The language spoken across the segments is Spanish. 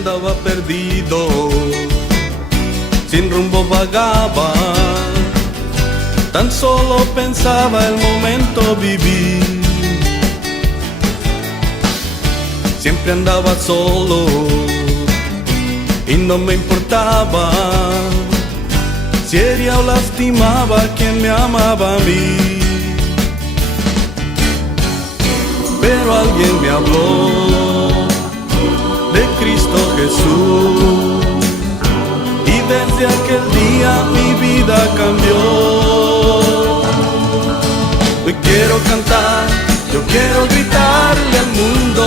andaba perdido, sin rumbo vagaba, tan solo pensaba el momento vivir. Siempre andaba solo y no me importaba si hería o lastimaba a quien me amaba a mí. Pero alguien me habló de Cristo Jesús y desde aquel día mi vida cambió. Hoy quiero cantar, yo quiero gritarle al mundo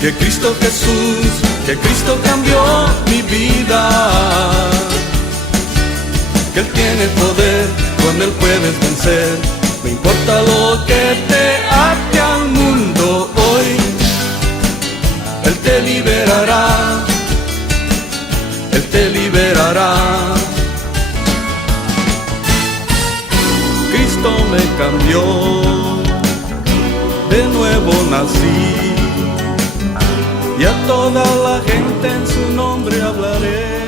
que Cristo Jesús, que Cristo cambió mi vida, que Él tiene poder, con Él puedes vencer. No importa lo que te ate al mundo hoy, Él te liberará, Él te liberará. Cristo me cambió, de nuevo nací, y a toda la gente en su nombre hablaré.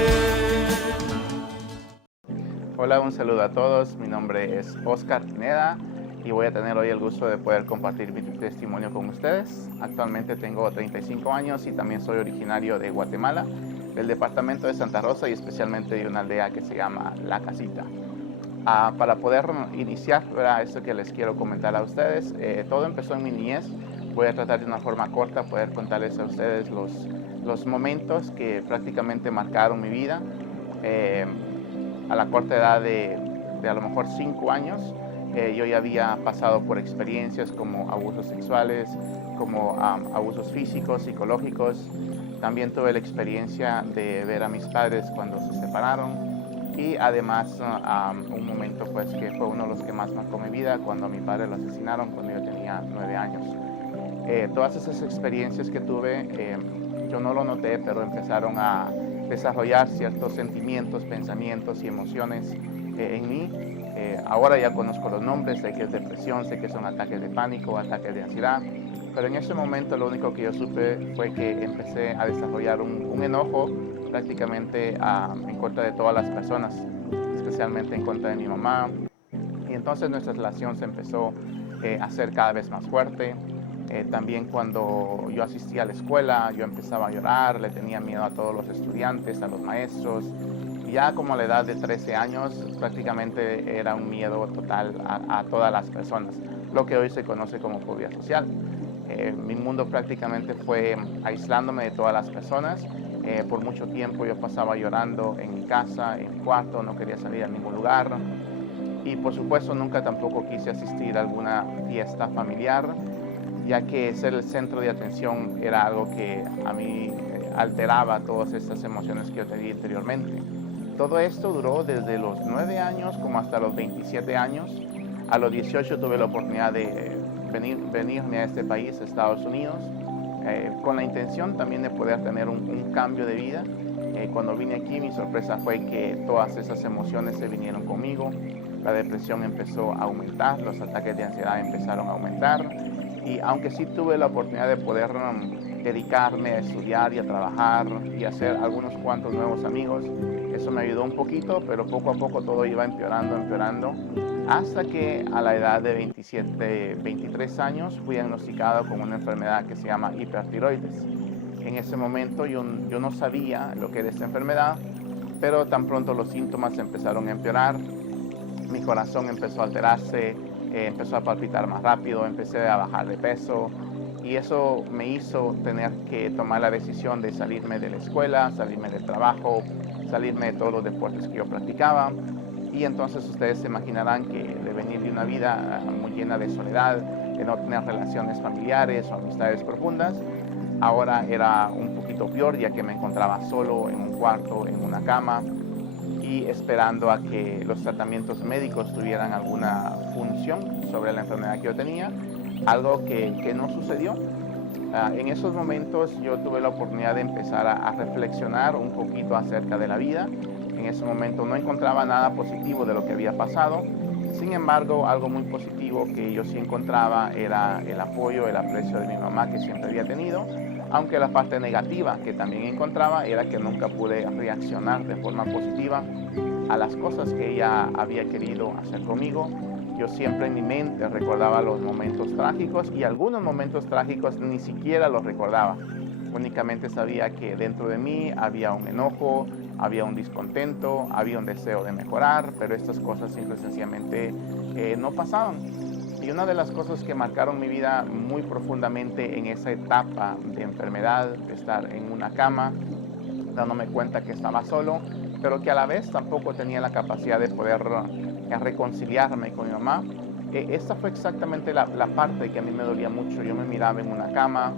Hola, un saludo a todos, mi nombre es Oscar Pineda y voy a tener hoy el gusto de poder compartir mi testimonio con ustedes. Actualmente tengo 35 años y también soy originario de Guatemala, del departamento de Santa Rosa y especialmente de una aldea que se llama La Casita. Para poder iniciar esto que les quiero comentar a ustedes, todo empezó en mi niñez. Voy a tratar de una forma corta poder contarles a ustedes los momentos que prácticamente marcaron mi vida. A la corta edad de a lo mejor 5 años, yo ya había pasado por experiencias como abusos sexuales, como abusos físicos, psicológicos. También tuve la experiencia de ver a mis padres cuando se separaron y además un momento pues que fue uno de los que más marcó mi vida, cuando a mi padre lo asesinaron cuando yo tenía 9 años. Todas esas experiencias que tuve, yo no lo noté, pero empezaron a desarrollar ciertos sentimientos, pensamientos y emociones en mí. Ahora ya conozco los nombres, sé que es depresión, sé que son ataques de pánico, ataques de ansiedad, pero en ese momento lo único que yo supe fue que empecé a desarrollar un enojo prácticamente en contra de todas las personas, especialmente en contra de mi mamá, y entonces nuestra relación se empezó a hacer cada vez más fuerte. También cuando yo asistía a la escuela, yo empezaba a llorar, le tenía miedo a todos los estudiantes, a los maestros. Ya como a la edad de 13 años, prácticamente era un miedo total a todas las personas, lo que hoy se conoce como fobia social. Mi mundo prácticamente fue aislándome de todas las personas. Por mucho tiempo yo pasaba llorando en mi casa, en mi cuarto, no quería salir a ningún lugar. Y por supuesto nunca tampoco quise asistir a alguna fiesta familiar, ya que ser el centro de atención era algo que a mí alteraba todas estas emociones que yo tenía interiormente. Todo esto duró desde los 9 años como hasta los 27 años. A los 18 tuve la oportunidad de venirme a este país, Estados Unidos, con la intención también de poder tener un cambio de vida. Cuando vine aquí, mi sorpresa fue que todas esas emociones se vinieron conmigo. La depresión empezó a aumentar, los ataques de ansiedad empezaron a aumentar. Y aunque sí tuve la oportunidad de poder dedicarme a estudiar y a trabajar y hacer algunos cuantos nuevos amigos, eso me ayudó un poquito, pero poco a poco todo iba empeorando, hasta que a la edad de 23 años fui diagnosticado con una enfermedad que se llama hipertiroides. En ese momento yo no sabía lo que era esta enfermedad, pero tan pronto los síntomas empezaron a empeorar, mi corazón empezó a alterarse, empezó a palpitar más rápido, empecé a bajar de peso y eso me hizo tener que tomar la decisión de salirme de la escuela, salirme del trabajo, salirme de todos los deportes que yo practicaba. Y entonces ustedes se imaginarán que de venir de una vida muy llena de soledad, de no tener relaciones familiares o amistades profundas, ahora era un poquito peor, ya que me encontraba solo en un cuarto, en una cama, y esperando a que los tratamientos médicos tuvieran alguna función sobre la enfermedad que yo tenía, algo que no sucedió. En esos momentos yo tuve la oportunidad de empezar a reflexionar un poquito acerca de la vida. En ese momento no encontraba nada positivo de lo que había pasado. Sin embargo, algo muy positivo que yo sí encontraba era el apoyo, el aprecio de mi mamá que siempre había tenido, aunque la parte negativa que también encontraba era que nunca pude reaccionar de forma positiva a las cosas que ella había querido hacer conmigo. Yo siempre en mi mente recordaba los momentos trágicos y algunos momentos trágicos ni siquiera los recordaba. Únicamente sabía que dentro de mí había un enojo, había un descontento, había un deseo de mejorar, pero estas cosas simple y sencillamente no pasaban. Y una de las cosas que marcaron mi vida muy profundamente en esa etapa de enfermedad, de estar en una cama, dándome cuenta que estaba solo, pero que a la vez tampoco tenía la capacidad de poder reconciliarme con mi mamá, esta fue exactamente la parte que a mí me dolía mucho. Yo me miraba en una cama,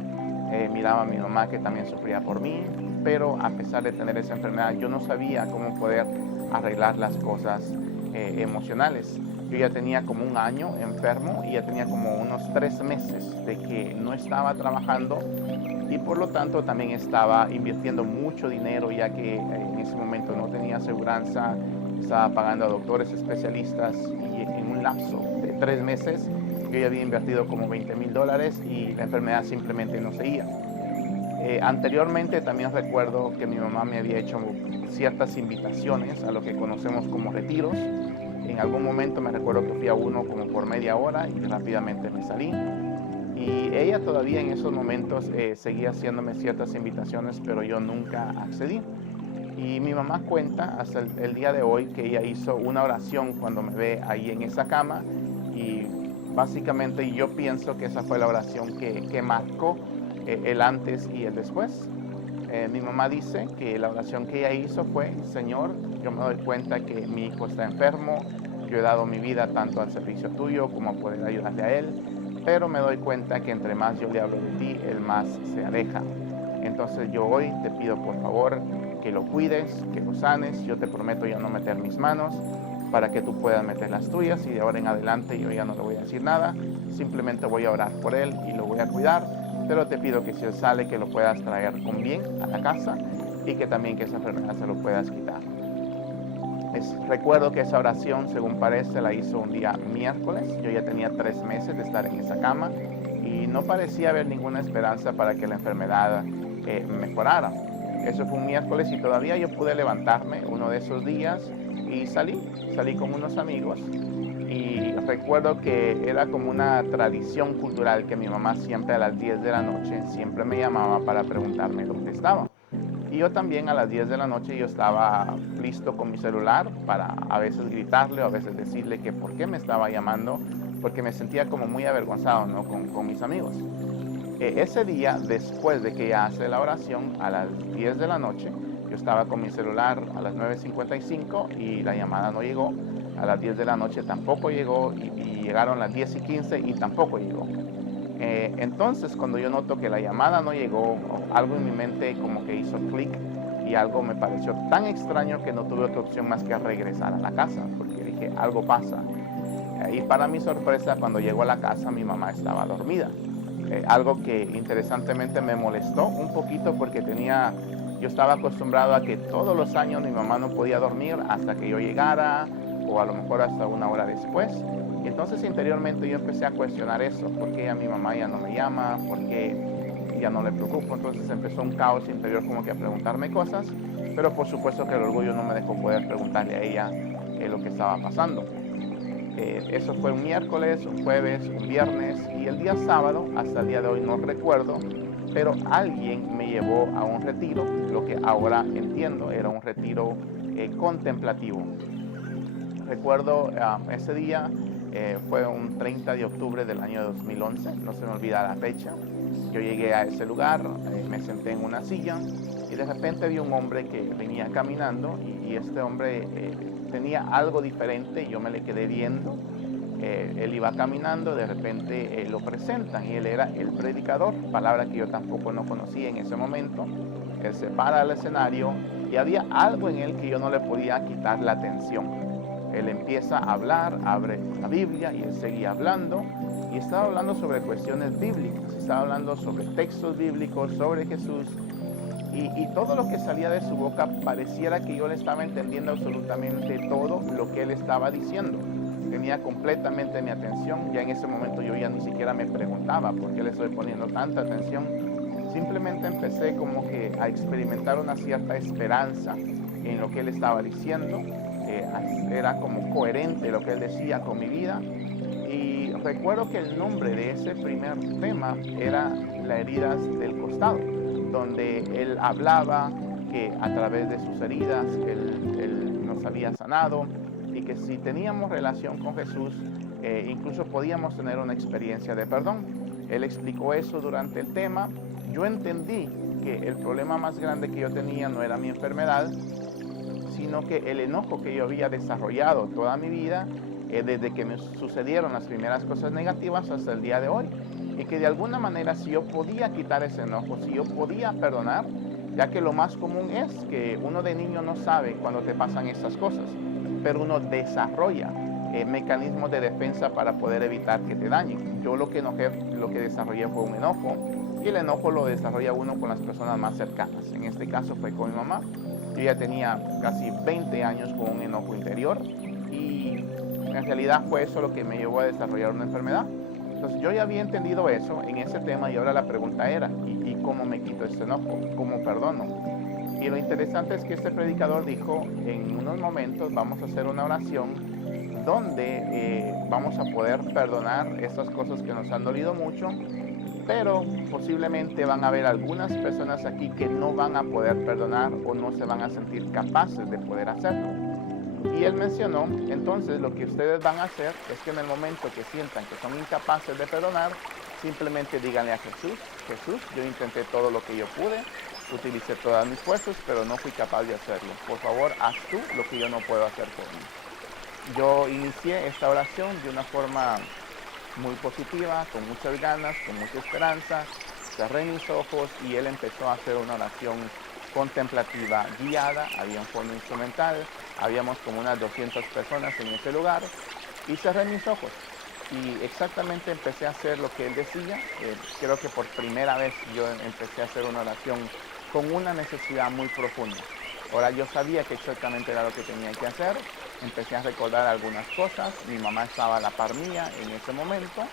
miraba a mi mamá que también sufría por mí, pero a pesar de tener esa enfermedad, yo no sabía cómo poder arreglar las cosas emocionales. Yo ya tenía como un año enfermo y ya tenía como unos 3 meses de que no estaba trabajando y por lo tanto también estaba invirtiendo mucho dinero, ya que en ese momento no tenía aseguranza, estaba pagando a doctores especialistas y en un lapso de 3 meses yo ya había invertido como $20,000 y la enfermedad simplemente no seguía. Anteriormente también recuerdo que mi mamá me había hecho ciertas invitaciones a lo que conocemos como retiros. En algún momento me recuerdo que fui a uno como por media hora y rápidamente me salí. Y ella todavía en esos momentos seguía haciéndome ciertas invitaciones, pero yo nunca accedí. Y mi mamá cuenta hasta el día de hoy que ella hizo una oración cuando me ve ahí en esa cama y básicamente yo pienso que esa fue la oración que marcó el antes y el después. Mi mamá dice que la oración que ella hizo fue: Señor, yo me doy cuenta que mi hijo está enfermo, yo he dado mi vida tanto al servicio tuyo como a poder ayudarle a él, pero me doy cuenta que entre más yo le hablo de ti, él más se aleja. Entonces yo hoy te pido por favor que lo cuides, que lo sanes. Yo te prometo ya no meter mis manos para que tú puedas meter las tuyas, y de ahora en adelante yo ya no le voy a decir nada, simplemente voy a orar por él y lo voy a cuidar, pero te pido que si él sale, que lo puedas traer con bien a la casa y que también que esa enfermedad se lo puedas quitar. Recuerdo que esa oración, según parece, la hizo un día miércoles. Yo ya tenía 3 meses de estar en esa cama y no parecía haber ninguna esperanza para que la enfermedad mejorara. Eso fue un miércoles y todavía yo pude levantarme uno de esos días y salí con unos amigos, y recuerdo que era como una tradición cultural que mi mamá siempre a las 10 de la noche siempre me llamaba para preguntarme dónde estaba. Y yo también a las 10 de la noche yo estaba listo con mi celular para a veces gritarle o a veces decirle que por qué me estaba llamando, porque me sentía como muy avergonzado, ¿no? con mis amigos. Ese día, después de que ella hace la oración, a las 10 de la noche, yo estaba con mi celular a las 9:55 y la llamada no llegó. A las 10 de la noche tampoco llegó y llegaron las 10:15 y tampoco llegó. Entonces, cuando yo noto que la llamada no llegó, algo en mi mente como que hizo clic y algo me pareció tan extraño que no tuve otra opción más que regresar a la casa, porque dije, algo pasa. Y para mi sorpresa, cuando llego a la casa, mi mamá estaba dormida. Algo que interesantemente me molestó un poquito, porque yo estaba acostumbrado a que todos los años mi mamá no podía dormir hasta que yo llegara, o a lo mejor hasta una hora después. Y entonces interiormente yo empecé a cuestionar eso: ¿por qué a mi mamá ya no me llama? ¿Por qué ya no le preocupo? Entonces empezó un caos interior, como que a preguntarme cosas, pero por supuesto que el orgullo no me dejó poder preguntarle a ella lo que estaba pasando. Eso fue un miércoles, un jueves, un viernes, y el día sábado, hasta el día de hoy no recuerdo, pero alguien me llevó a un retiro, lo que ahora entiendo era un retiro contemplativo. Recuerdo ese día, fue un 30 de octubre del año 2011, no se me olvida la fecha. Yo llegué a ese lugar, me senté en una silla y de repente vi un hombre que venía caminando, y este hombre tenía algo diferente y yo me le quedé viendo. Él iba caminando, de repente lo presentan y él era el predicador, palabra que yo tampoco no conocía en ese momento. Él se para al escenario y había algo en él que yo no le podía quitar la atención. Él empieza a hablar, abre la Biblia y él seguía hablando, y estaba hablando sobre cuestiones bíblicas, estaba hablando sobre textos bíblicos, sobre Jesús, y todo lo que salía de su boca pareciera que yo le estaba entendiendo absolutamente todo lo que él estaba diciendo. Tenía completamente mi atención. Ya en ese momento yo ya ni siquiera me preguntaba por qué le estoy poniendo tanta atención, simplemente empecé como que a experimentar una cierta esperanza en lo que él estaba diciendo. Era como coherente lo que él decía con mi vida. Y recuerdo que el nombre de ese primer tema era Las heridas del costado, donde él hablaba que a través de sus heridas él nos había sanado y que si teníamos relación con Jesús, incluso podíamos tener una experiencia de perdón. Él explicó eso durante el tema. Yo entendí que el problema más grande que yo tenía no era mi enfermedad, sino que el enojo que yo había desarrollado toda mi vida, desde que me sucedieron las primeras cosas negativas hasta el día de hoy, y que de alguna manera si yo podía quitar ese enojo, si yo podía perdonar, ya que lo más común es que uno de niño no sabe cuando te pasan esas cosas, pero uno desarrolla mecanismos de defensa para poder evitar que te dañen. Yo lo que desarrollé fue un enojo, y el enojo lo desarrolla uno con las personas más cercanas. En este caso fue con mi mamá. Yo ya tenía casi 20 años con un enojo interior, y en realidad fue eso lo que me llevó a desarrollar una enfermedad. Entonces yo ya había entendido eso en ese tema, y ahora la pregunta era, ¿y cómo me quito este enojo? ¿Cómo perdono? Y lo interesante es que este predicador dijo, en unos momentos vamos a hacer una oración donde vamos a poder perdonar estas cosas que nos han dolido mucho, pero posiblemente van a haber algunas personas aquí que no van a poder perdonar o no se van a sentir capaces de poder hacerlo. Y él mencionó, entonces lo que ustedes van a hacer es que en el momento que sientan que son incapaces de perdonar, simplemente díganle a Jesús, Jesús, yo intenté todo lo que yo pude, utilicé todas mis fuerzas, pero no fui capaz de hacerlo. Por favor, haz tú lo que yo no puedo hacer por mí. Yo inicié esta oración de una forma muy positiva, con muchas ganas, con mucha esperanza. Cerré mis ojos y él empezó a hacer una oración contemplativa guiada. Había un fondo instrumental, habíamos como unas 200 personas en ese lugar, y cerré mis ojos y exactamente empecé a hacer lo que él decía. Creo que por primera vez yo empecé a hacer una oración con una necesidad muy profunda. Ahora yo sabía que exactamente era lo que tenía que hacer. Empecé a recordar algunas cosas. Mi mamá estaba a la par mía en ese momento,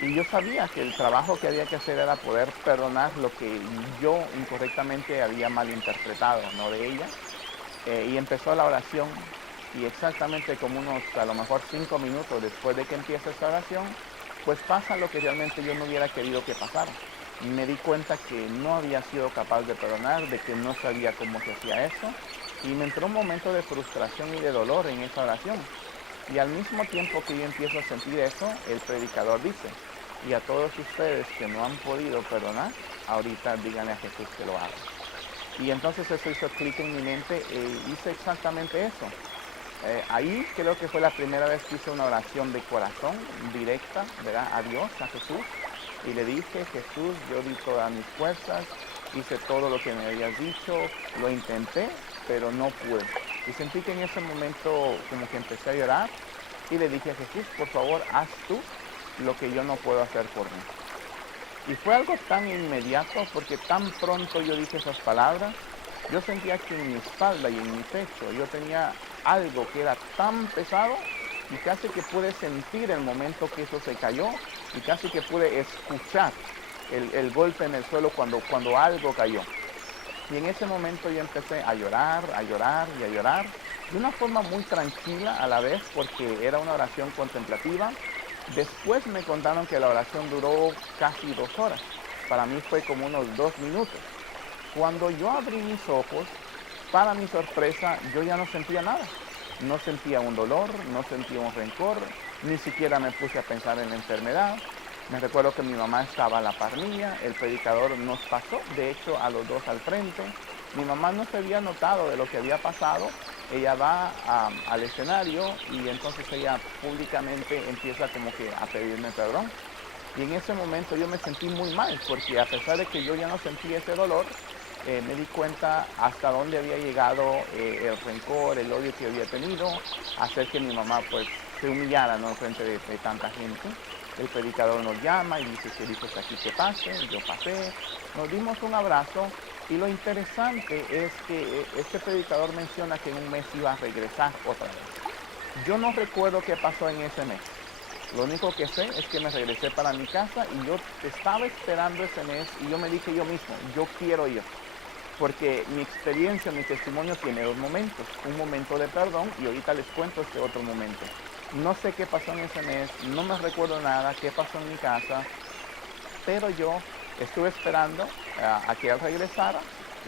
y yo sabía que el trabajo que había que hacer era poder perdonar lo que yo incorrectamente había malinterpretado, no de ella. Y empezó la oración, y exactamente como unos, a lo mejor 5 minutos después de que empieza esta oración, pues pasa lo que realmente yo no hubiera querido que pasara. Me di cuenta que no había sido capaz de perdonar, de que no sabía cómo se hacía eso, y me entró un momento de frustración y de dolor en esa oración. Y al mismo tiempo que yo empiezo a sentir eso, el predicador dice, y a todos ustedes que no han podido perdonar, ahorita díganle a Jesús que lo haga. Y entonces eso hizo clic en mi mente e hice exactamente eso. Ahí creo que fue la primera vez que hice una oración de corazón, directa, ¿verdad? A Dios, a Jesús. Y le dije, Jesús, yo di todas mis fuerzas, hice todo lo que me habías dicho, lo intenté, pero no pude. Y sentí que en ese momento como que empecé a llorar, y le dije a Jesús, por favor, haz tú lo que yo no puedo hacer por mí. Y fue algo tan inmediato, porque tan pronto yo dije esas palabras, yo sentía que en mi espalda y en mi pecho yo tenía algo que era tan pesado, y casi que pude sentir el momento que eso se cayó, y casi que pude escuchar el golpe en el suelo cuando algo cayó. Y en ese momento yo empecé a llorar, a llorar y a llorar, de una forma muy tranquila a la vez, porque era una oración contemplativa. Después me contaron que la oración duró casi 2 horas. Para mí fue como unos 2 minutos. Cuando yo abrí mis ojos, para mi sorpresa, yo ya no sentía nada. No sentía un dolor, no sentía un rencor, ni siquiera me puse a pensar en la enfermedad. Me recuerdo que mi mamá estaba a la par mía, el predicador nos pasó, de hecho, a los dos al frente. Mi mamá no se había notado de lo que había pasado. Ella va al escenario, y entonces ella públicamente empieza como que a pedirme perdón. Y en ese momento yo me sentí muy mal, porque a pesar de que yo ya no sentía ese dolor, me di cuenta hasta dónde había llegado el rencor, el odio que había tenido, hacer que mi mamá pues se humillara, ¿no?, frente de tanta gente. El predicador nos llama y dice que dices aquí que pase, yo pasé, nos dimos un abrazo, y lo interesante es que este predicador menciona que en un mes iba a regresar otra vez. Yo no recuerdo qué pasó en ese mes, Lo único que sé es que me regresé para mi casa y yo estaba esperando ese mes y yo me dije yo mismo, yo quiero ir. Porque mi experiencia, mi testimonio tiene dos momentos. Un momento de perdón y ahorita les cuento este otro momento. No sé qué pasó en ese mes, no me recuerdo nada, qué pasó en mi casa, pero yo estuve esperando a que él regresara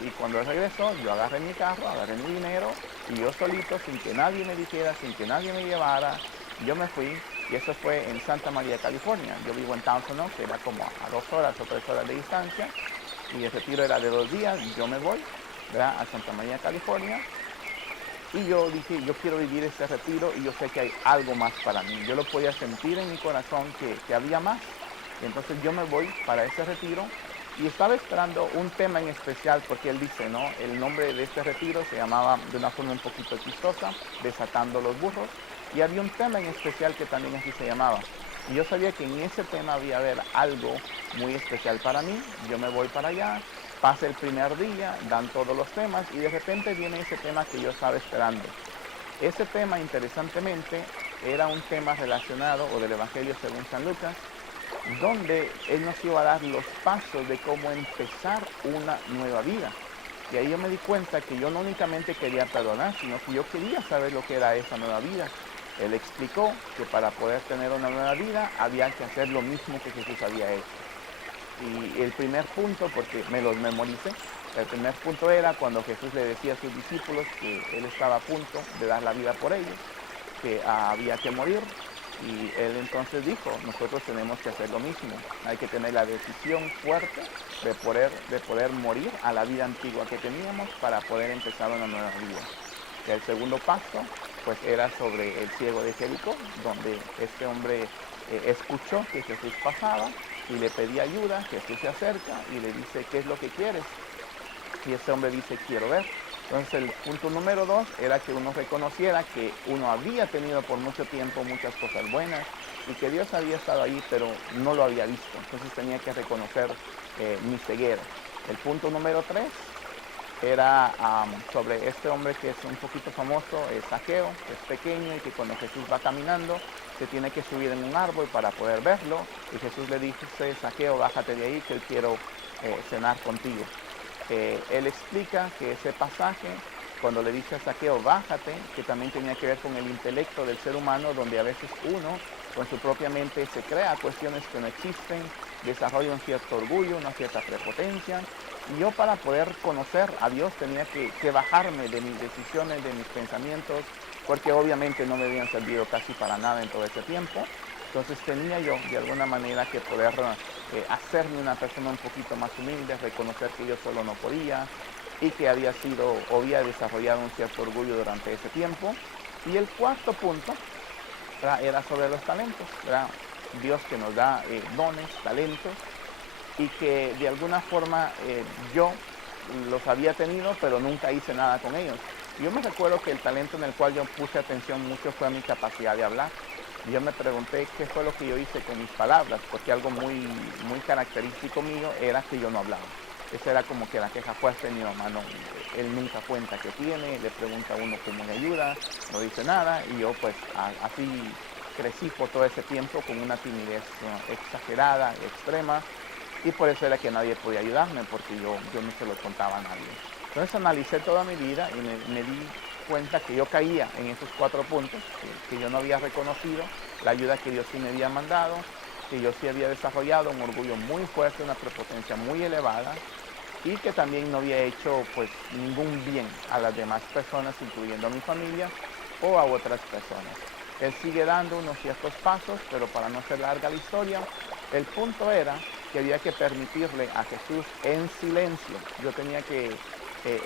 y cuando él regresó yo agarré mi carro, agarré mi dinero y yo solito, sin que nadie me dijera, sin que nadie me llevara, yo me fui y eso fue en Santa María, California. Yo vivo en Townsend, que era como a 2 horas o 3 horas de distancia y el retiro era de 2 días. Yo me voy, ¿verdad?, a Santa María, California. Y yo dije, yo quiero vivir este retiro y yo sé que hay algo más para mí. Yo lo podía sentir en mi corazón que había más. Y entonces yo me voy para ese retiro y estaba esperando un tema en especial porque él dice, ¿no? El nombre de este retiro se llamaba de una forma un poquito chistosa, Desatando los Burros. Y había un tema en especial que también así se llamaba. Y yo sabía que en ese tema había haber algo muy especial para mí. Yo me voy para allá. Pasa el primer día, dan todos los temas y de repente viene ese tema que yo estaba esperando. Ese tema, interesantemente, era un tema relacionado, o del Evangelio según San Lucas, donde Él nos iba a dar los pasos de cómo empezar una nueva vida. Y ahí yo me di cuenta que yo no únicamente quería perdonar, sino que yo quería saber lo que era esa nueva vida. Él explicó que para poder tener una nueva vida había que hacer lo mismo que Jesús había hecho. Y el primer punto, porque me los memoricé, el primer punto era cuando Jesús le decía a sus discípulos que Él estaba a punto de dar la vida por ellos, que había que morir. Y Él entonces dijo, nosotros tenemos que hacer lo mismo. Hay que tener la decisión fuerte de poder morir a la vida antigua que teníamos para poder empezar una nueva vida. Y el segundo paso, pues era sobre el ciego de Jericó, donde este hombre escuchó que Jesús pasaba y le pedía ayuda. Jesús se acerca y le dice, ¿qué es lo que quieres? Y ese hombre dice, quiero ver. Entonces el punto número 2 era que uno reconociera que uno había tenido por mucho tiempo muchas cosas buenas y que Dios había estado ahí, pero no lo había visto. Entonces tenía que reconocer mi ceguera. El punto número 3 era sobre este hombre que es un poquito famoso, Zaqueo, que es pequeño y que cuando Jesús va caminando se tiene que subir en un árbol para poder verlo. Y Jesús le dice, Zaqueo, bájate de ahí que quiero cenar contigo. Él explica que ese pasaje, cuando le dice a Zaqueo, bájate, que también tenía que ver con el intelecto del ser humano, donde a veces uno, con su propia mente, se crea cuestiones que no existen, desarrolla un cierto orgullo, una cierta prepotencia. Y yo, para poder conocer a Dios, tenía que bajarme de mis decisiones, de mis pensamientos, porque obviamente no me habían servido casi para nada en todo ese tiempo. Entonces tenía yo de alguna manera que poder hacerme una persona un poquito más humilde, reconocer que yo solo no podía y que había desarrollado un cierto orgullo durante ese tiempo. Y el cuarto punto, ¿verdad?, era sobre los talentos, ¿verdad? Dios que nos da dones, talentos, y que de alguna forma yo los había tenido, pero nunca hice nada con ellos. Yo me recuerdo que el talento en el cual yo puse atención mucho fue mi capacidad de hablar. Y yo me pregunté qué fue lo que yo hice con mis palabras, porque algo muy característico mío era que yo no hablaba. Esa era como que la queja fuerte de mi mamá, no, él nunca cuenta qué tiene, le pregunta a uno cómo le ayuda, no dice nada, y yo pues así crecí por todo ese tiempo con una timidez exagerada, extrema, y por eso era que nadie podía ayudarme, porque yo no se lo contaba a nadie. Entonces analicé toda mi vida y me di cuenta que yo caía en esos 4 puntos, que yo no había reconocido la ayuda que Dios sí me había mandado, que yo sí había desarrollado un orgullo muy fuerte, una prepotencia muy elevada, y que también no había hecho pues ningún bien a las demás personas, incluyendo a mi familia o a otras personas. Él sigue dando unos ciertos pasos, pero para no hacer larga la historia, el punto era que había que permitirle a Jesús en silencio. Yo tenía que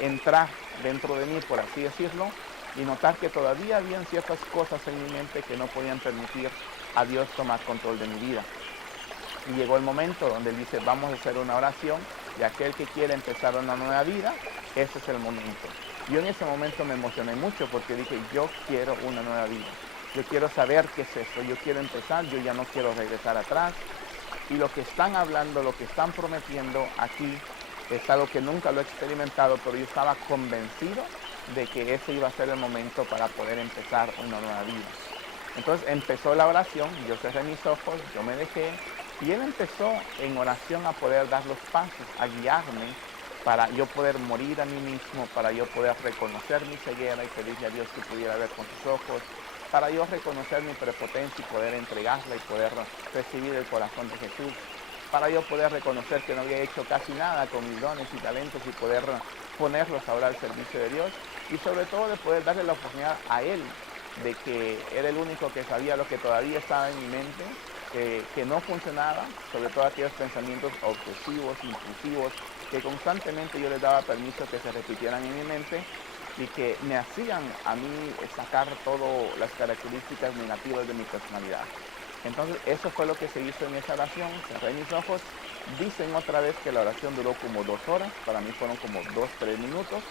entrar dentro de mí, por así decirlo, y notar que todavía habían ciertas cosas en mi mente que no podían permitir a Dios tomar control de mi vida. Y llegó el momento donde Él dice, vamos a hacer una oración, y aquel que quiere empezar una nueva vida, ese es el momento. Yo en ese momento me emocioné mucho porque dije, yo quiero una nueva vida. Yo quiero saber qué es esto, yo quiero empezar, yo ya no quiero regresar atrás. Y lo que están hablando, lo que están prometiendo aquí, es algo que nunca lo he experimentado, pero yo estaba convencido de que ese iba a ser el momento para poder empezar una nueva vida. Entonces empezó la oración, yo cerré mis ojos, yo me dejé, y él empezó en oración a poder dar los pasos, a guiarme para yo poder morir a mí mismo, para yo poder reconocer mi ceguera y pedirle a Dios que pudiera ver con sus ojos, para yo reconocer mi prepotencia y poder entregarla y poder recibir el corazón de Jesús, para yo poder reconocer que no había hecho casi nada con mis dones y talentos y poder ponerlos ahora al servicio de Dios, y sobre todo de poder darle la oportunidad a Él de que era el único que sabía lo que todavía estaba en mi mente, que no funcionaba, sobre todo aquellos pensamientos obsesivos, impulsivos, que constantemente yo les daba permiso que se repitieran en mi mente y que me hacían a mí sacar todas las características negativas de mi personalidad. Entonces eso fue lo que se hizo en esa oración, cerré mis ojos. Dicen otra vez que la oración duró como 2 horas, para mí fueron como 2-3 minutos,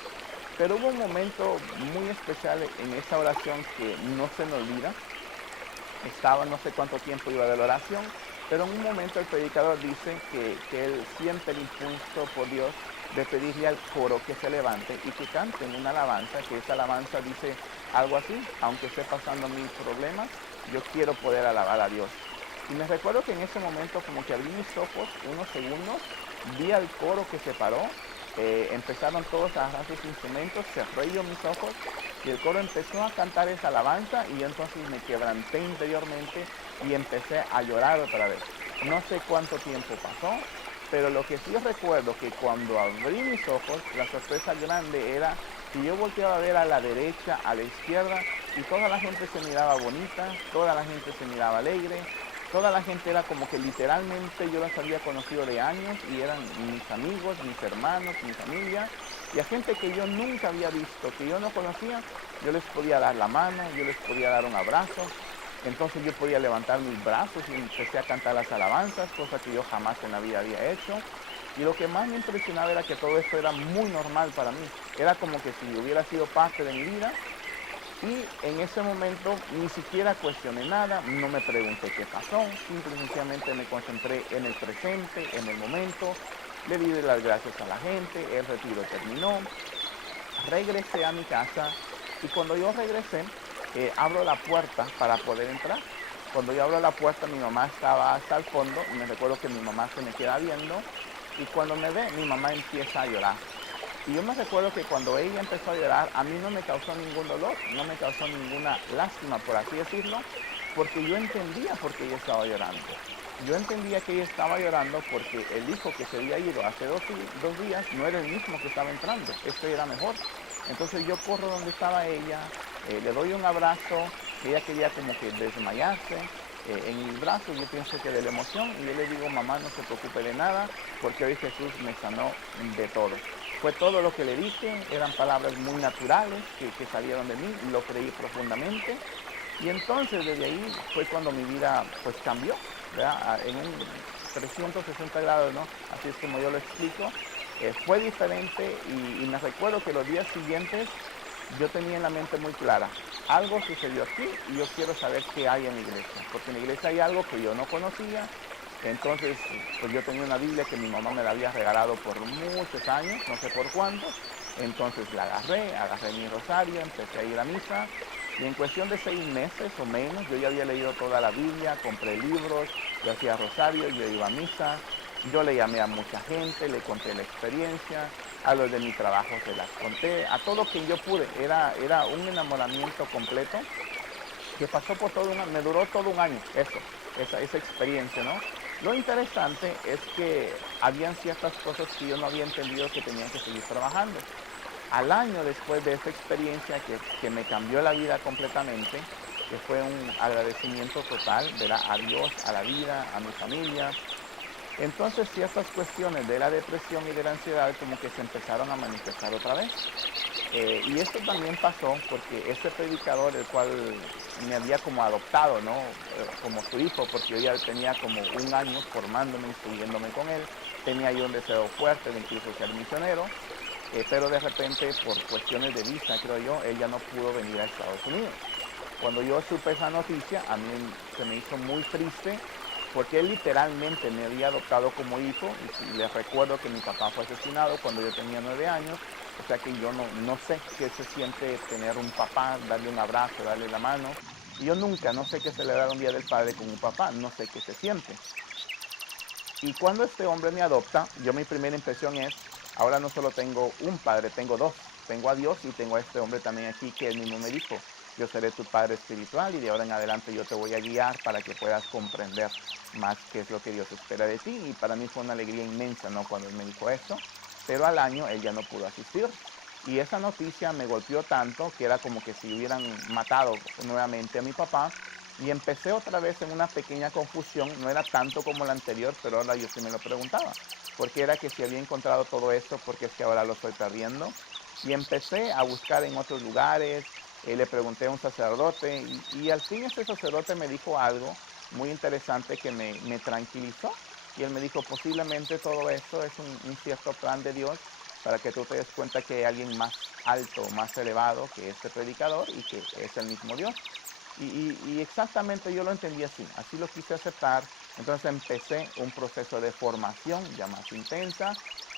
pero hubo un momento muy especial en esa oración que no se me olvida. Estaba, no sé cuánto tiempo iba de la oración, pero en un momento el predicador dice que él siente el impulso por Dios de pedirle al coro que se levante y que canten una alabanza, que esa alabanza dice algo así: aunque esté pasando mil problemas, yo quiero poder alabar a Dios. Y me recuerdo que en ese momento como que abrí mis ojos unos segundos, vi al coro que se paró, empezaron todos a agarrar sus instrumentos, cerré yo mis ojos y el coro empezó a cantar esa alabanza, y entonces me quebranté interiormente y empecé a llorar otra vez. No sé cuánto tiempo pasó, pero lo que sí recuerdo que cuando abrí mis ojos, la sorpresa grande era que yo volteaba a ver a la derecha, a la izquierda, y toda la gente se miraba bonita, toda la gente se miraba alegre, toda la gente era como que literalmente yo las había conocido de años y eran mis amigos, mis hermanos, mi familia, y a gente que yo nunca había visto, que yo no conocía, yo les podía dar la mano, yo les podía dar un abrazo. Entonces yo podía levantar mis brazos y empecé a cantar las alabanzas, cosa que yo jamás en la vida había hecho. Y lo que más me impresionaba era que todo esto era muy normal para mí. Era como que si hubiera sido parte de mi vida. Y en ese momento ni siquiera cuestioné nada, no me pregunté qué pasó, simple y sencillamente me concentré en el presente, en el momento, le di las gracias a la gente, el retiro terminó, regresé a mi casa, y cuando yo regresé, abro la puerta para poder entrar. Cuando yo abro la puerta, mi mamá estaba hasta el fondo, y me recuerdo que mi mamá se me queda viendo, y cuando me ve, mi mamá empieza a llorar. Y yo me recuerdo que cuando ella empezó a llorar, a mí no me causó ningún dolor, no me causó ninguna lástima, por así decirlo, porque yo entendía por qué ella estaba llorando. Yo entendía que ella estaba llorando porque el hijo que se había ido hace dos días no era el mismo que estaba entrando, este era mejor. Entonces yo corro donde estaba ella, le doy un abrazo, ella quería como que desmayarse en mis brazos, yo pienso que de la emoción, y yo le digo: mamá, no se preocupe de nada, porque hoy Jesús me sanó de todo. Fue todo lo que le dije, eran palabras muy naturales que salieron de mí, lo creí profundamente, y entonces desde ahí fue cuando mi vida pues cambió, ¿verdad? En un 360 grados, ¿no? Así es como yo lo explico. Fue diferente, y me recuerdo que los días siguientes yo tenía en la mente muy clara: algo sucedió aquí y yo quiero saber qué hay en la iglesia, porque en la iglesia hay algo que yo no conocía. Entonces, pues yo tenía una Biblia que mi mamá me la había regalado por muchos años, no sé por cuántos. Entonces la agarré mi rosario, empecé a ir a misa, y en cuestión de 6 meses o menos yo ya había leído toda la Biblia, compré libros, yo hacía rosario, yo iba a misa, yo le llamé a mucha gente, le conté la experiencia, a los de mi trabajo se las conté, a todo quien yo pude. Era un enamoramiento completo que pasó por todo un año, me duró todo un año, esa experiencia, ¿no? Lo interesante es que habían ciertas cosas que yo no había entendido que tenían que seguir trabajando. Al año después de esa experiencia que me cambió la vida completamente, que fue un agradecimiento total, ¿verdad?, a Dios, a la vida, a mi familia. Entonces ciertas cuestiones de la depresión y de la ansiedad como que se empezaron a manifestar otra vez. Y esto también pasó porque ese predicador, el cual me había como adoptado, ¿no? Como su hijo, porque yo ya tenía como un año formándome, instruyéndome con él, tenía yo un deseo fuerte de incluso ser misionero, pero de repente por cuestiones de visa, creo yo, él ya no pudo venir a Estados Unidos. Cuando yo supe esa noticia, a mí se me hizo muy triste, porque él literalmente me había adoptado como hijo, y les recuerdo que mi papá fue asesinado cuando yo tenía 9 años, o sea que yo no sé qué se siente tener un papá, darle un abrazo, darle la mano, Y yo nunca, no sé qué celebrar un Día del Padre con un papá, no sé qué se siente. Y cuando este hombre me adopta, yo mi primera impresión es, ahora no solo tengo un padre, tengo dos. Tengo a Dios y tengo a este hombre también aquí que él mismo me dijo, yo seré tu padre espiritual y de ahora en adelante yo te voy a guiar para que puedas comprender más qué es lo que Dios espera de ti. Y para mí fue una alegría inmensa, ¿no? Cuando él me dijo eso. Pero al año él ya no pudo asistir. Y esa noticia me golpeó tanto que era como que si hubieran matado nuevamente a mi papá. Y empecé otra vez en una pequeña confusión, no era tanto como la anterior, pero ahora yo sí me lo preguntaba, porque era que si había encontrado todo eso, porque es que ahora lo estoy perdiendo. Y empecé a buscar en otros lugares, le pregunté a un sacerdote y al fin ese sacerdote me dijo algo muy interesante que me tranquilizó. Y él me dijo, posiblemente todo eso es un cierto plan de Dios para que tú te des cuenta que hay alguien más alto, más elevado que este predicador y que es el mismo Dios. Y exactamente yo lo entendí así lo quise aceptar. Entonces empecé un proceso de formación ya más intensa.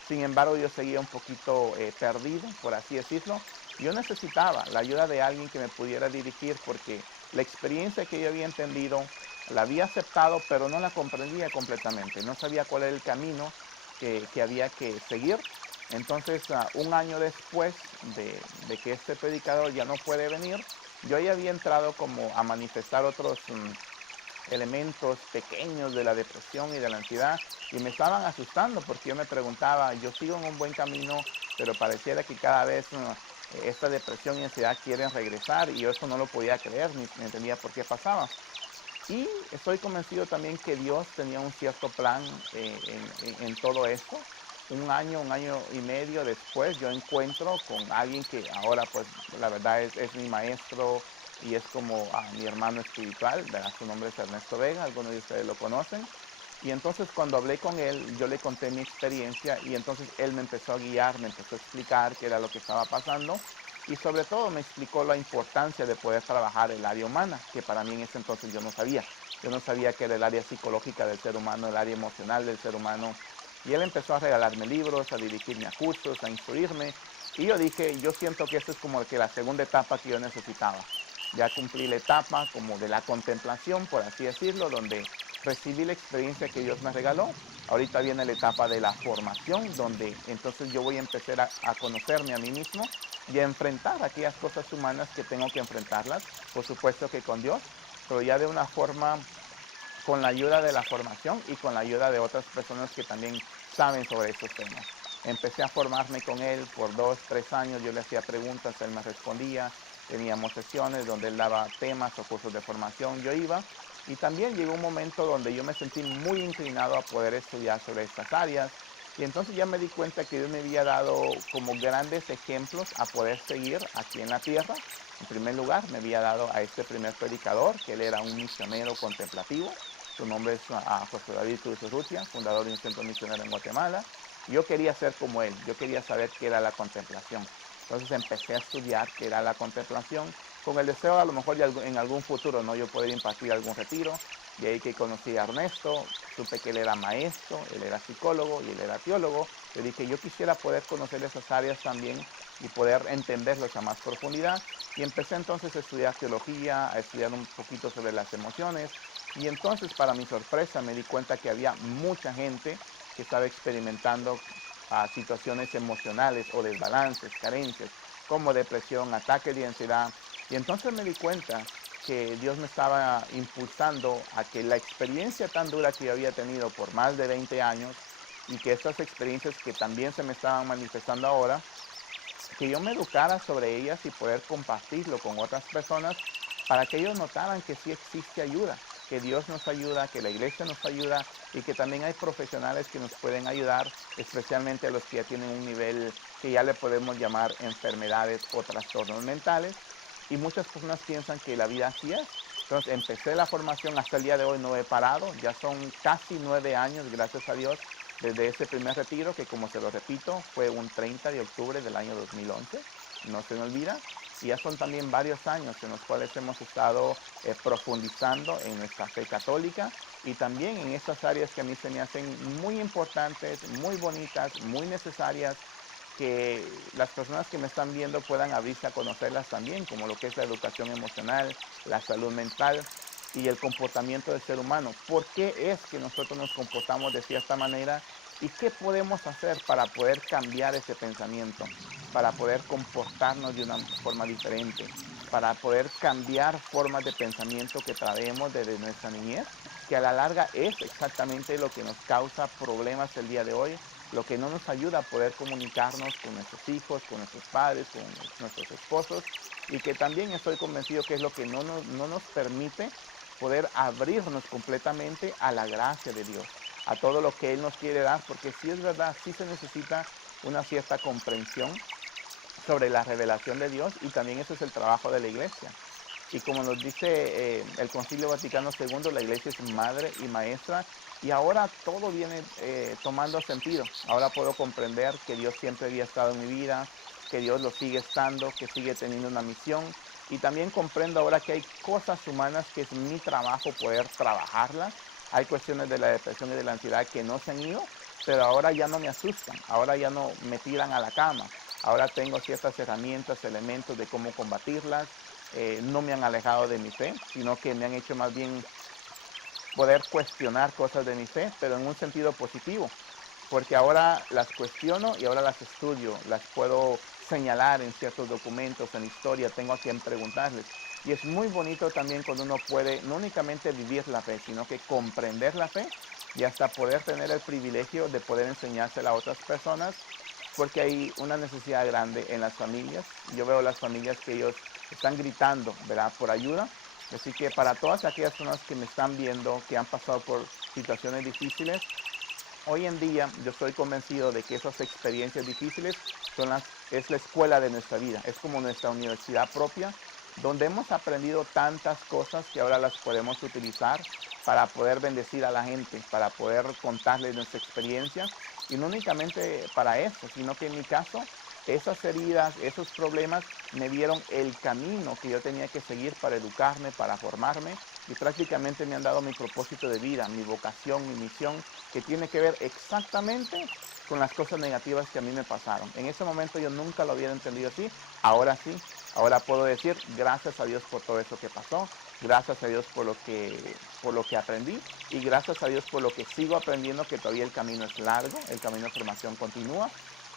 Sin embargo, yo seguía un poquito perdido, por así decirlo. Yo necesitaba la ayuda de alguien que me pudiera dirigir porque la experiencia que yo había entendido la había aceptado, pero no la comprendía completamente. No sabía cuál era el camino que había que seguir. Entonces, un año después de que este predicador ya no puede venir, yo ya había entrado como a manifestar otros elementos pequeños de la depresión y de la ansiedad y me estaban asustando porque yo me preguntaba, yo sigo en un buen camino, pero pareciera que cada vez esta depresión y ansiedad quieren regresar y yo eso no lo podía creer ni entendía por qué pasaba. Y estoy convencido también que Dios tenía un cierto plan en todo esto. Un año y medio después, yo encuentro con alguien que ahora, pues, la verdad es mi maestro y es como mi hermano espiritual, ¿verdad? Su nombre es Ernesto Vega, algunos de ustedes lo conocen. Y entonces cuando hablé con él, yo le conté mi experiencia y entonces él me empezó a guiar, me empezó a explicar qué era lo que estaba pasando y sobre todo me explicó la importancia de poder trabajar el área humana, que para mí en ese entonces yo no sabía. Yo no sabía que era el área psicológica del ser humano, el área emocional del ser humano. Y él empezó a regalarme libros, a dirigirme a cursos, a instruirme. Y yo dije, yo siento que esta es como que la segunda etapa que yo necesitaba. Ya cumplí la etapa como de la contemplación, por así decirlo, donde recibí la experiencia que Dios me regaló. Ahorita viene la etapa de la formación, donde entonces yo voy a empezar a conocerme a mí mismo y a enfrentar aquellas cosas humanas que tengo que enfrentarlas, por supuesto que con Dios, pero ya de una forma con la ayuda de la formación y con la ayuda de otras personas que también saben sobre estos temas. Empecé a formarme con él por 2, 3 años, yo le hacía preguntas, él me respondía, teníamos sesiones donde él daba temas o cursos de formación, yo iba y también llegó un momento donde yo me sentí muy inclinado a poder estudiar sobre estas áreas y entonces ya me di cuenta que Dios me había dado como grandes ejemplos a poder seguir aquí en la tierra. En primer lugar, me había dado a este primer predicador, que él era un misionero contemplativo. Su nombre es José David Cruz Urrutia, fundador de un centro misionero en Guatemala. Yo quería ser como él, yo quería saber qué era la contemplación. Entonces empecé a estudiar qué era la contemplación, con el deseo a lo mejor en algún futuro, ¿no? Yo poder impartir algún retiro. De ahí que conocí a Ernesto, supe que él era maestro, él era psicólogo y él era teólogo. Yo dije, yo quisiera poder conocer esas áreas también y poder entenderlas a más profundidad. Y empecé entonces a estudiar teología, a estudiar un poquito sobre las emociones. Y entonces, para mi sorpresa, me di cuenta que había mucha gente que estaba experimentando situaciones emocionales o desbalances, carencias, como depresión, ataques de ansiedad. Y entonces me di cuenta que Dios me estaba impulsando a que la experiencia tan dura que yo había tenido por más de 20 años y que estas experiencias que también se me estaban manifestando ahora, que yo me educara sobre ellas y poder compartirlo con otras personas para que ellos notaran que sí existe ayuda, que Dios nos ayuda, que la iglesia nos ayuda y que también hay profesionales que nos pueden ayudar, especialmente a los que ya tienen un nivel que ya le podemos llamar enfermedades o trastornos mentales. Y muchas personas piensan que la vida así es. Entonces empecé la formación, hasta el día de hoy no he parado, ya son casi 9 años, gracias a Dios, desde ese primer retiro, que como se lo repito, fue un 30 de octubre del año 2011, no se me olvida, y ya son también varios años en los cuales hemos estado profundizando en nuestra fe católica y también en estas áreas que a mí se me hacen muy importantes, muy bonitas, muy necesarias, que las personas que me están viendo puedan abrirse a conocerlas también, como lo que es la educación emocional, la salud mental y el comportamiento del ser humano. ¿Por qué es que nosotros nos comportamos de cierta manera y qué podemos hacer para poder cambiar ese pensamiento, para poder comportarnos de una forma diferente, para poder cambiar formas de pensamiento que traemos desde nuestra niñez, que a la larga es exactamente lo que nos causa problemas el día de hoy, lo que no nos ayuda a poder comunicarnos con nuestros hijos, con nuestros padres, con nuestros esposos, y que también estoy convencido que es lo que no nos permite poder abrirnos completamente a la gracia de Dios, a todo lo que Él nos quiere dar, porque sí es verdad, sí se necesita una cierta comprensión sobre la revelación de Dios, y también eso es el trabajo de la iglesia. Y como nos dice el Concilio Vaticano II, la iglesia es madre y maestra, y ahora todo viene tomando sentido. Ahora puedo comprender que Dios siempre había estado en mi vida, que Dios lo sigue estando, que sigue teniendo una misión, y también comprendo ahora que hay cosas humanas que es mi trabajo poder trabajarlas. Hay cuestiones de la depresión y de la ansiedad que no se han ido, pero ahora ya no me asustan, ahora ya no me tiran a la cama. Ahora tengo ciertas herramientas, elementos de cómo combatirlas. No me han alejado de mi fe, sino que me han hecho más bien poder cuestionar cosas de mi fe, pero en un sentido positivo, porque ahora las cuestiono y ahora las estudio, las puedo señalar en ciertos documentos, en historia, tengo a quien preguntarles. Y es muy bonito también cuando uno puede no únicamente vivir la fe, sino que comprender la fe y hasta poder tener el privilegio de poder enseñársela a otras personas, porque hay una necesidad grande en las familias. Yo veo las familias que ellos están gritando, ¿verdad?, por ayuda. Así que para todas aquellas personas que me están viendo, que han pasado por situaciones difíciles, hoy en día yo estoy convencido de que esas experiencias difíciles es la escuela de nuestra vida, es como nuestra universidad propia, donde hemos aprendido tantas cosas que ahora las podemos utilizar para poder bendecir a la gente, para poder contarles nuestra experiencia, y no únicamente para eso, sino que en mi caso, esas heridas, esos problemas me dieron el camino que yo tenía que seguir para educarme, para formarme, y prácticamente me han dado mi propósito de vida, mi vocación, mi misión, que tiene que ver exactamente con las cosas negativas que a mí me pasaron. En ese momento yo nunca lo hubiera entendido así, ahora sí, ahora puedo decir gracias a Dios por todo eso que pasó, gracias a Dios por lo que aprendí, y gracias a Dios por lo que sigo aprendiendo, que todavía el camino es largo, el camino de formación continúa,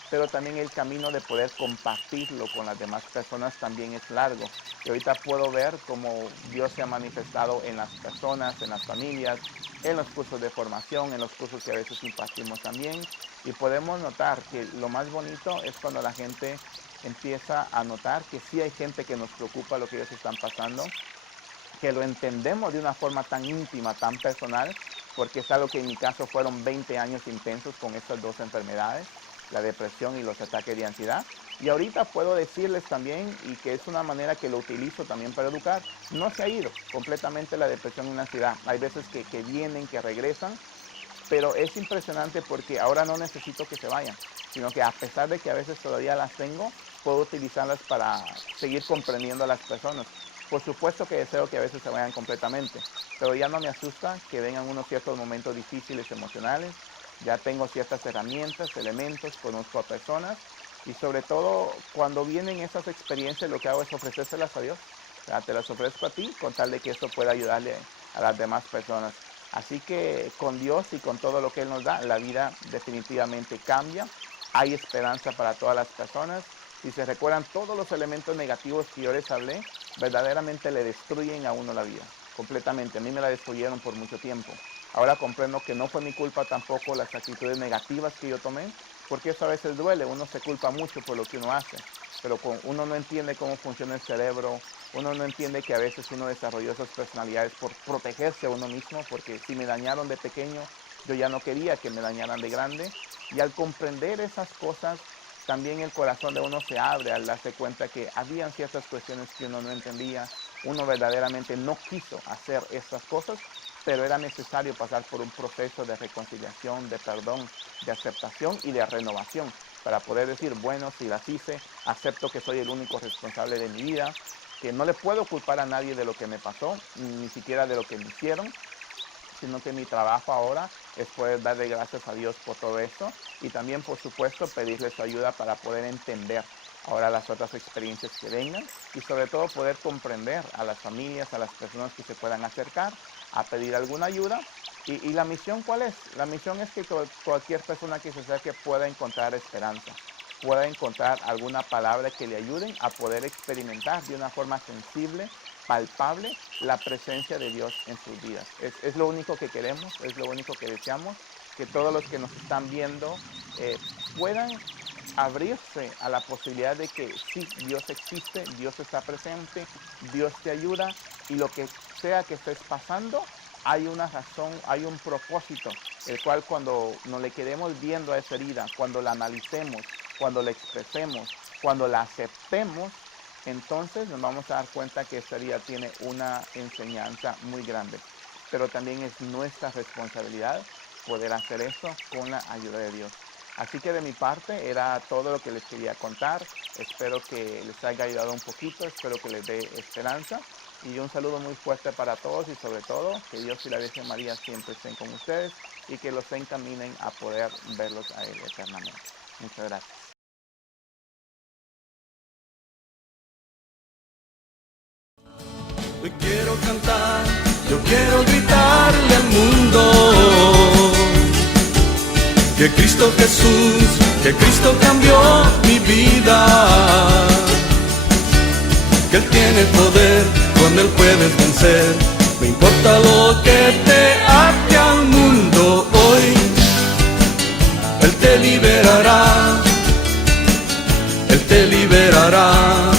pero también el camino de poder compartirlo con las demás personas también es largo. Y ahorita puedo ver cómo Dios se ha manifestado en las personas, en las familias, en los cursos de formación, en los cursos que a veces impartimos también. Y podemos notar que lo más bonito es cuando la gente empieza a notar que sí hay gente que nos preocupa lo que ellos están pasando, que lo entendemos de una forma tan íntima, tan personal, porque es algo que en mi caso fueron 20 años intensos con estas dos enfermedades, la depresión y los ataques de ansiedad. Y ahorita puedo decirles también, y que es una manera que lo utilizo también para educar, no se ha ido completamente la depresión y la ansiedad. Hay veces que vienen, que regresan, pero es impresionante porque ahora no necesito que se vayan, sino que a pesar de que a veces todavía las tengo, puedo utilizarlas para seguir comprendiendo a las personas. Por supuesto que deseo que a veces se vayan completamente, pero ya no me asusta que vengan unos ciertos momentos difíciles emocionales. Ya tengo ciertas herramientas, elementos, conozco a personas, y sobre todo cuando vienen esas experiencias lo que hago es ofrecérselas a Dios. O sea, te las ofrezco a ti con tal de que esto pueda ayudarle a las demás personas. Así que con Dios y con todo lo que Él nos da, la vida definitivamente cambia. Hay esperanza para todas las personas. Si se recuerdan, todos los elementos negativos que yo les hablé, verdaderamente le destruyen a uno la vida. Completamente. A mí me la destruyeron por mucho tiempo. Ahora comprendo que no fue mi culpa tampoco las actitudes negativas que yo tomé, porque eso a veces duele. Uno se culpa mucho por lo que uno hace, pero uno no entiende cómo funciona el cerebro. Uno no entiende que a veces uno desarrolló esas personalidades por protegerse a uno mismo, porque si me dañaron de pequeño, yo ya no quería que me dañaran de grande. Y al comprender esas cosas, también el corazón de uno se abre al darse cuenta que habían ciertas cuestiones que uno no entendía. Uno verdaderamente no quiso hacer estas cosas, pero era necesario pasar por un proceso de reconciliación, de perdón, de aceptación y de renovación para poder decir, bueno, si las hice, acepto que soy el único responsable de mi vida, que no le puedo culpar a nadie de lo que me pasó, ni siquiera de lo que me hicieron, sino que mi trabajo ahora es poder darle gracias a Dios por todo esto y también, por supuesto, pedirle su ayuda para poder entender ahora las otras experiencias que vengan y sobre todo poder comprender a las familias, a las personas que se puedan acercar a pedir alguna ayuda. Y la misión, ¿cuál es? La misión es que cualquier persona que se acerque pueda encontrar esperanza, pueda encontrar alguna palabra que le ayuden a poder experimentar de una forma sensible, palpable, la presencia de Dios en sus vidas. Es lo único que queremos, es lo único que deseamos, que todos los que nos están viendo puedan abrirse a la posibilidad de que sí, Dios existe, Dios está presente, Dios te ayuda y lo que sea que estés pasando, hay una razón, hay un propósito, el cual cuando nos le quedemos viendo a esa herida, cuando la analicemos, cuando la expresemos, cuando la aceptemos, entonces nos vamos a dar cuenta que esta herida tiene una enseñanza muy grande. Pero también es nuestra responsabilidad poder hacer eso con la ayuda de Dios. Así que de mi parte era todo lo que les quería contar. Espero que les haya ayudado un poquito, espero que les dé esperanza. Y un saludo muy fuerte para todos y sobre todo que Dios y la Virgen María siempre estén con ustedes y que los encaminen a poder verlos a Él eternamente. Muchas gracias. Hoy quiero cantar, yo quiero gritarle al mundo que Cristo Jesús, que Cristo cambió mi vida, que Él tiene poder, con Él puedes vencer, no importa lo que te ate al mundo hoy, Él te liberará, Él te liberará.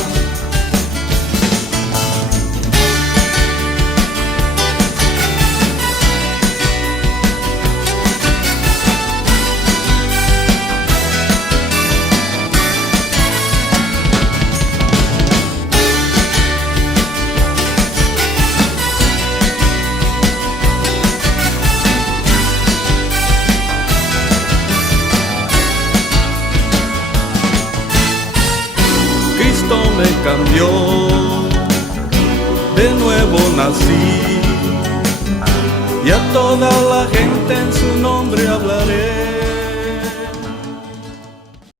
Me cambió, de nuevo nací, y a toda la gente en su nombre hablaré.